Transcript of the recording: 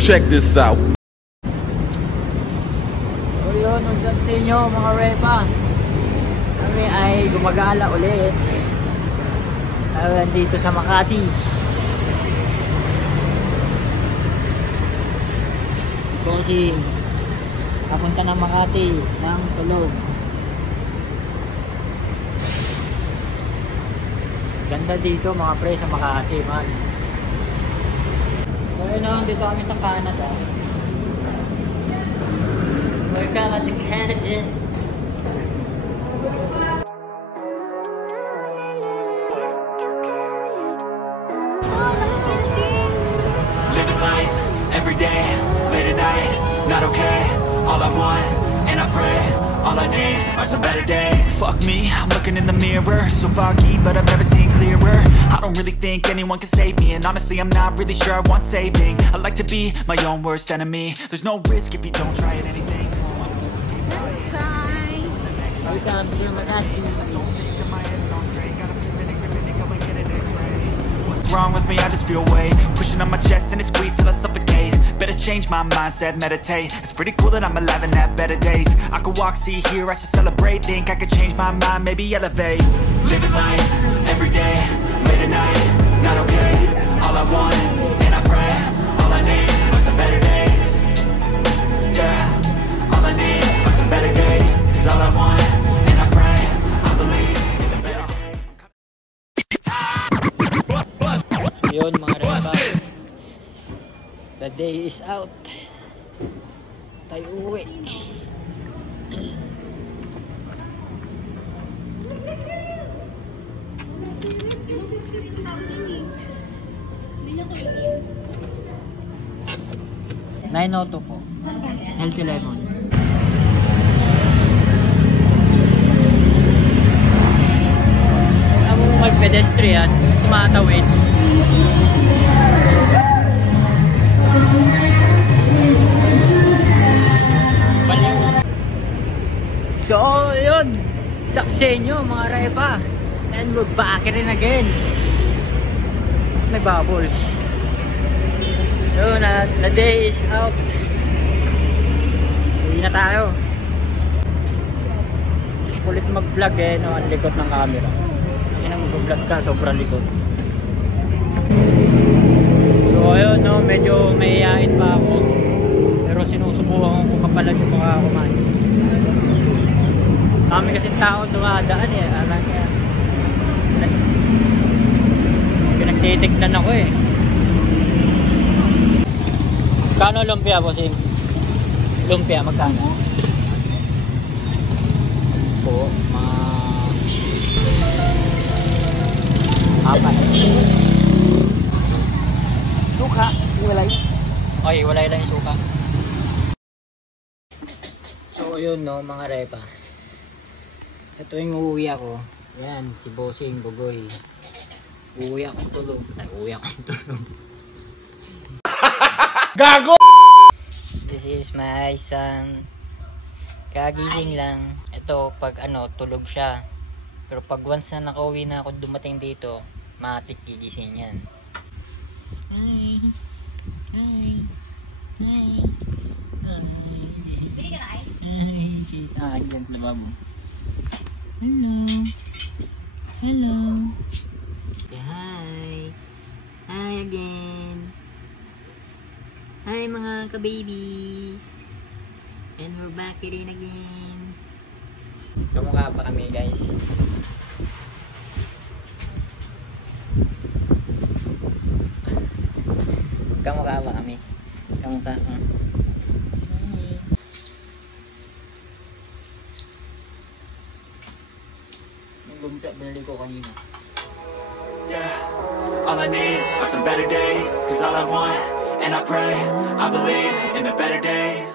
Check this out. So yun, what's up sa inyo mga repa? Kami ay gumagala ulit. Dito sa Makati. Kasi papunta ng Makati ng tulog. Ganda dito mga pre sa Makati man. So yun, dito kami sa Canada. Welcome to Canada. Living life every day, late at night, not okay. All I want, and I pray, all I need are some better days. Fuck me, I'm looking in the mirror, so foggy, but I've never seen clearer. I don't really think anyone can save me, and honestly I'm not really sure I want saving. I like to be my own worst enemy. There's no risk if you don't try at anything. Welcome to Makati. What's wrong with me? I just feel weight pushing on my chest and it squeezes till I suffocate. Better change my mindset, meditate. It's pretty cool that I'm alive and have better days. I could walk, see, hear, I should celebrate. Think I could change my mind, maybe elevate. Living life every day, late at night, not okay. All I want, and I pray, all I need are some better days. Yeah, all I need are some better days. Cause all I want, and I pray, I believe in the better. Yun mga repa, the day is out. Tayo uwi. $9.02 po. Healthy lemon. Ang mag-pedestrian, tumatawid. So yun, sup sa inyo mga repa, and we're back rin again. May bubbles. So the day is out. Uwi na tayo. Kulit mag vlog eh, no, ang likot ng camera. Yan ang mag vlog ka, sobrang likot. So ayun, no, medyo mahihain pa ako, pero sinusubukan ko kapalan yung mga kumain. Kami kasi tao dumadaan eh, alam niya. Pinagtitignan ako eh. Kano lumpia po sim? Lumpia magkano? Po, apat. Suka, walay. Okay, walay lang yung suka. So yun no mga repa. Sa tuwing uuwi ako, yan, si Bossing Bugoy. Uuwi ako tulog. Ay, uuwi ako tulog. Gago! This is my son. Kagising lang. Ito, pag ano, tulog siya. Pero pag once na nakauwi na ako dumating dito, matik gigising yan. Hi. Hi. Hi. Hi. Bili ka na ice? Hi. Cheese. Ah, dyan na ba mo? Hello. Hello. Say hi. Hi again. Hi mga ka-babies. And we're back again. Kamukha pa kami guys. Kamukha pa kami. Kamukha. Binili ko kanina. Yeah, all I need are some better days. Cause all I want, and I pray, I believe in the better days.